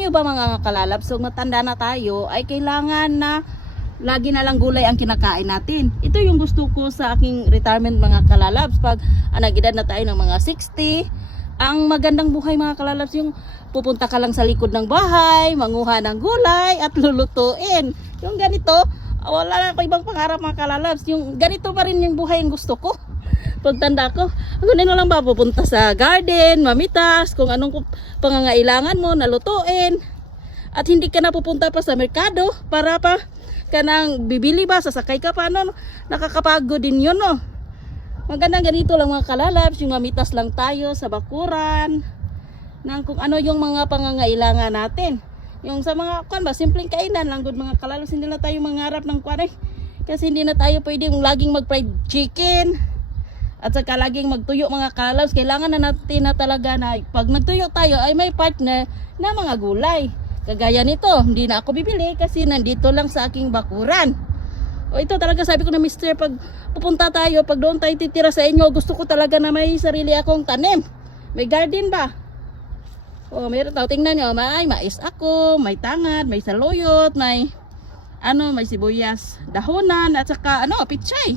nyo ba mga kalalabs, so matanda na tayo, ay kailangan na lagi na lang gulay ang kinakain natin. Ito yung gusto ko sa aking retirement mga kalalabs. Pag nag-edad na tayo ng mga 60, ang magandang buhay mga kalalabs, yung pupunta ka lang sa likod ng bahay, manguha ng gulay at lulutuin. Yung ganito, wala na ako ibang pangarap mga kalalabs. Yung ganito pa rin yung buhay yung gusto ko. Pagtanda ko, ganun na lang ba, pupunta sa garden, mamitas, kung anong pangangailangan mo, nalutuin. At hindi ka na pupunta pa sa merkado para pa ka nang bibili ba, sasakay ka pa, no? Nakakapagod din yun, no? Magandang ganito lang mga kalalabs, yung mamitas lang tayo sa bakuran, ng kung ano yung mga pangangailangan natin. Yung sa mga, simpleng kainan lang, good mga kalalabs, hindi na tayo mangarap ng kasi hindi na tayo pwedeng laging mag-fried chicken. At saka laging magtuyo mga kalalabs, kailangan na natin na talaga na pag nagtuyo tayo ay may partner na mga gulay. Kagaya nito, hindi na ako bibili kasi nandito lang sa aking bakuran. O ito talaga sabi ko na mister, pag pupunta tayo, pag doon tayo titira sa inyo, gusto ko talaga na may sarili akong tanim. May garden ba? O mayroon tao, tingnan nyo, may mais ako, may tangad, may saluyot, may sibuyas, dahonan, at saka pichay.